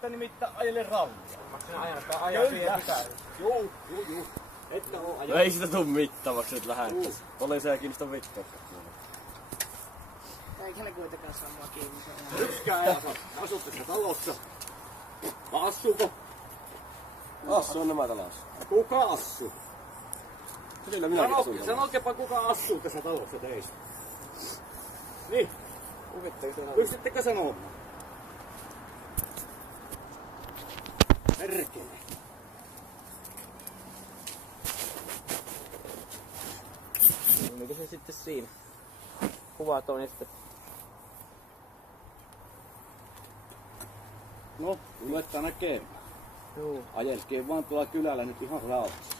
että nimittäin ajele rallia. Sinä ajaa siihen pitää. Juu. Että oo ajaa. No ei sitä tuu mittavaksi nyt lähettäis. Poliisia ei kiinnosta mittaa. Eikä ne kuitenkaan saa mua kiinni. Yksikään ei asu tässä talossa. Assuuko? Assu on nämä talossa. Kuka assuu? Kyllä minäkin asun. Sanokepa kuka assuu tässä talossa teistä. Niin. Pystyttekö sanomaan? Perkele. Mikä se sitten siinä? Kuvat on että... No, ruvettaan näkemään. Juu. Ajelkeen vaan tuolla kylällä nyt ihan rauhassa.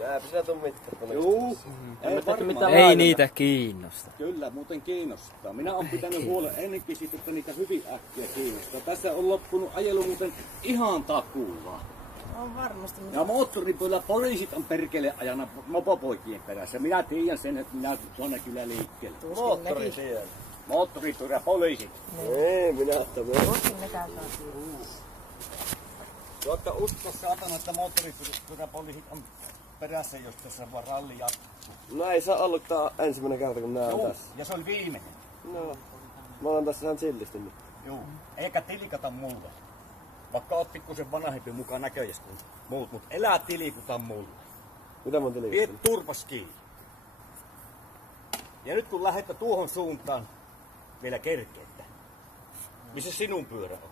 Jääpä sitä tuu mittaa. Juu. Ei varmaan. Ei niitä kiinnosta. Kyllä, muuten kiinnostaa. Minä olen pitänyt huolen ennenkin siitä, että niitä hyvin äkkiä kiinnostaa. Tässä on loppunut ajelu muuten ihan takuulla. On varmasti. Ja moottoripuilla poliisit on perkele ajana mopopoikien perässä. Minä tiedän sen, että minä tuonne kyllä liikkeelle. Moottori siellä. Moottoripyörä poliisit. Ei, minä ottaa. Tuskin nekään saa siihen. Jotta usko saatana, että moottoripyörä poliisit on perässä, jos tässä vaan ralli jatkuu. No ei saa ollut tää ensimmäinen kerta kun nää on Joo, tässä. ja se oli viimeinen. No. Mä oon tässä ihan chillisti nyt. Joo. Eikä tilikata mulle. Vaikka oot pikkusen vanhempi mukaan näköjäs kuin muut, mut elää tilikuta mulle. Mitä mä oon Vie tilikuttanut? turpas kiinni. Ja nyt kun lähdette tuohon suuntaan, vielä kerkeettä. Missä sinun pyörä on?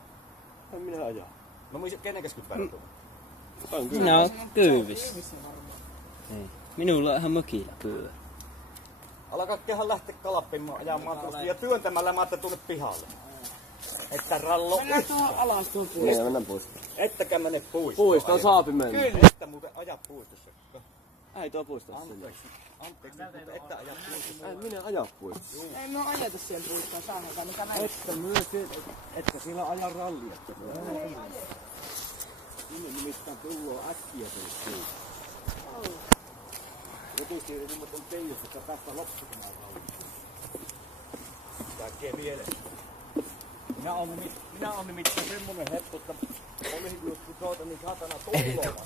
En minä ajaa. No kenen käskyt pyörä on? On kyllä. Minä oon kyyvissä. Ei. Minulla on ihan mökillä pyörä. Alkaa lähteä kalappimaan ajamaan tuosta ja työntämällä maatta tuonne pihalle. Että rallo Mennään tuohon alas tuon puolesta. Niin, mennään puistoon. Ettäkä mene puistoon. Puistoon saapi mennä. Kyllä. Että muuten aja puistossa. Ei tuo puistossa sinne. Anteeksi, mutta että aja puistossa. Ei minä ajaa puistossa. Ei me ajeta siihen puistoon, saadaankaan mikä näin. Että myös että siellä aja rallia. Sinne nimittäin tullaan äkkiä tuossa. Lopusti ilmoitan teille, että tästä loppumaan rallia. Kaikkea mielessä. Minä on nimittäin semmonen hetto, että poliisit kun niin saatana tullaan.